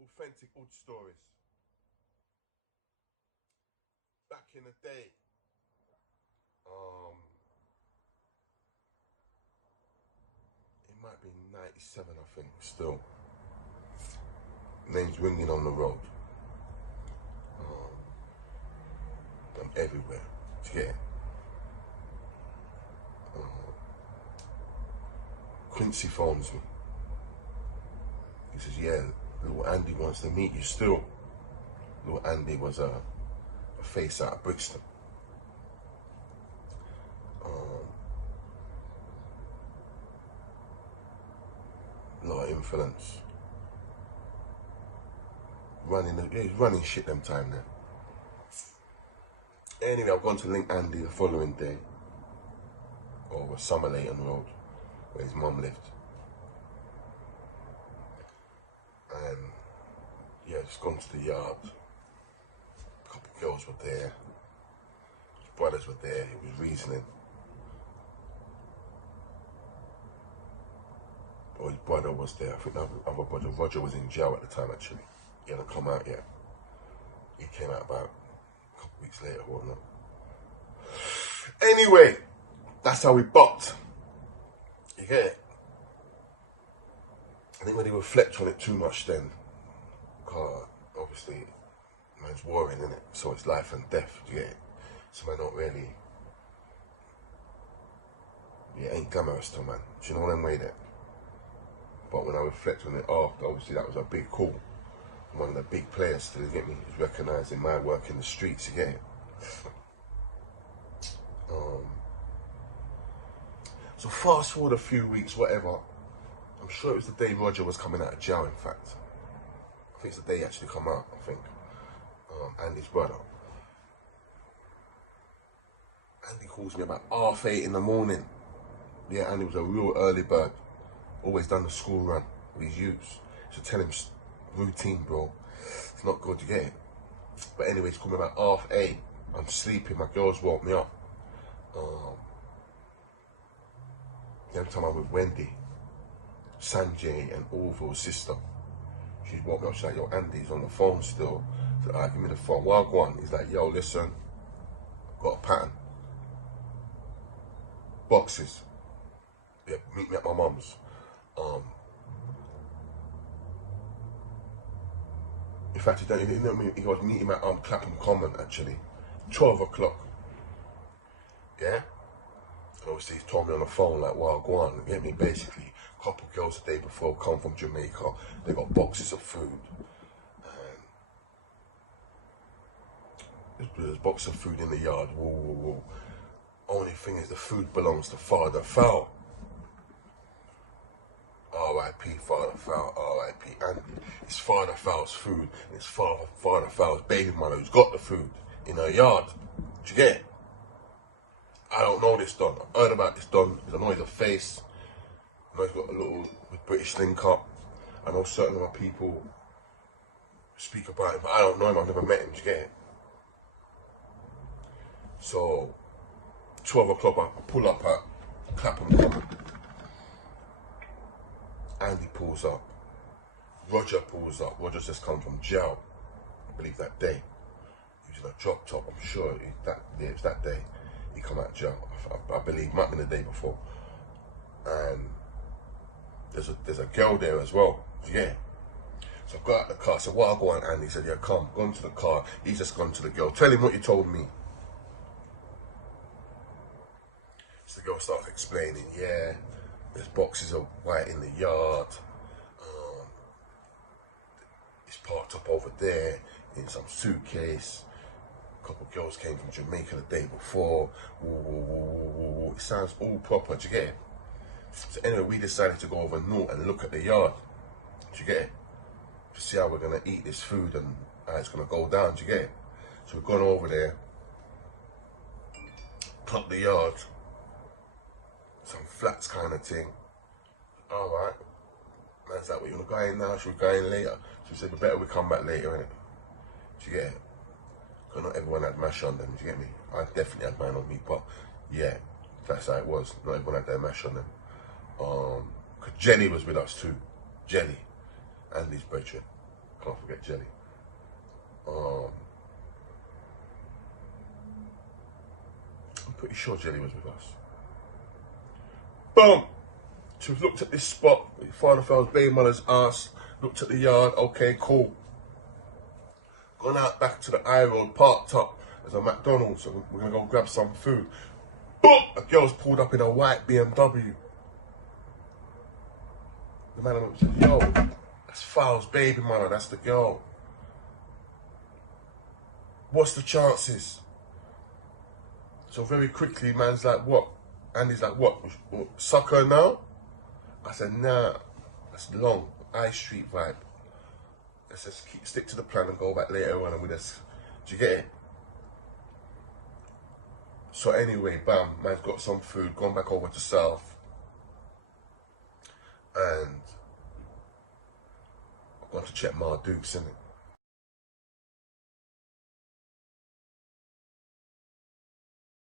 authentic old stories. Back in the day, it might be 97, I think, still. Names ringing on the road. I'm everywhere. Do you get it? Quincy phones me. He says, yeah, little Andy wants to meet you still. Little Andy was a face out of Brixton. A lot of influence. He's running shit them time now. Anyway, I've gone to link Andy the following day, over Summerlayton Road, where his mum lived. And yeah, just gone to the yard. A couple of girls were there. His brothers were there. He was reasoning. But his brother was there. I think the other brother, Roger, was in jail at the time actually. He hadn't come out yet. He came out about a couple of weeks later or whatnot. Anyway, that's how we bopped. You get it? I didn't really reflect on it too much then. Because obviously, man's warring, innit? So it's life and death, you get it? So man not really, it ain't glamorous to man. Do you know what I'm way there? But when I reflect on it after, obviously that was a big call. One of the big players still, get me, is recognising my work in the streets, you get it? So fast forward a few weeks, whatever. I'm sure it was the day Roger was coming out of jail, in fact. I think it's the day he actually come out, I think. Andy's brother. Andy calls me about 8:30 in the morning. Yeah, Andy was a real early bird. Always done the school run with his youths. So tell him, routine, bro. It's not good, you get it? But anyway, he's called me about 8:30. I'm sleeping, my girls woke me up. The other time I'm with Wendy, Sanjay and Orville's sister. She woke me up, she's like, yo, Andy's on the phone still. So I give me the phone. Well, go on. He's like, yo, listen, I've got a pattern. Boxes. Yeah, meet me at my mum's. In fact, he was meeting at Clapham Common actually, 12 o'clock. Yeah? And obviously he's told me on the phone like, well, go on, get me basically. A couple of girls the day before come from Jamaica. They got boxes of food. And there's boxes of food in the yard. Whoa, whoa, whoa. Only thing is the food belongs to Father FOWL. R.I.P. Father FOWL, R.I.P. Andy. It's Father FOWL's food, and it's Father FOWL's baby mother who's got the food in her yard. Do you get it? I don't know this Don. I heard about this Don because I know he's a face. I know he's got a little British link up. I know certain other people speak about him, but I don't know him. I've never met him. Do you get it? So, 12 o'clock, I pull up at Clapham Common. Andy pulls up. Roger pulls up. Roger's just come from jail, I believe that day. He was in a drop top, I'm sure it was that day. He come out of jail, I believe, might have been the day before. And there's a girl there as well, yeah. So I got out the car, so what I go on, Andy said, yeah, come, go into the car. He's just gone to the girl. Tell him what you told me. So the girl starts explaining, yeah, there's boxes of white in the yard. It's parked up over there in some suitcase. A couple of girls came from Jamaica the day before. Whoa. It sounds all proper, do you get it? So anyway, we decided to go over north and look at the yard. Do you get it? To see how we're gonna eat this food and how it's gonna go down, do you get it? So we've gone over there, plucked the yard, some flats kind of thing. Alright. Man's like, well, you wanna go in now? Should we go in later? So we said, better we come back later, innit? Do you get it? Because not everyone had mash on them, do you get me? I definitely had mine on me, but yeah, that's how it was. Not everyone had their mash on them. Because Jenny was with us too. Jenny, Andy's brethren. Can't forget Jelly. I'm pretty sure Jelly was with us. Boom! So we looked at this spot, Father Fowl's baby mother's ass, looked at the yard, okay, cool. Gone out back to the high road, parked up. There's a McDonald's, so we're gonna go grab some food. Boom! A girl's pulled up in a white BMW. The man said, yo, that's Fowl's baby mother, that's the girl. What's the chances? So very quickly, man's like, what? Andy's like, what? Suck her now? I said, nah, that's long, High Street vibe. Let's just stick to the plan and go back later on and we just, do you get it? So anyway, bam, man's got some food, gone back over to South. And I've gone to check Ma Dukes, innit?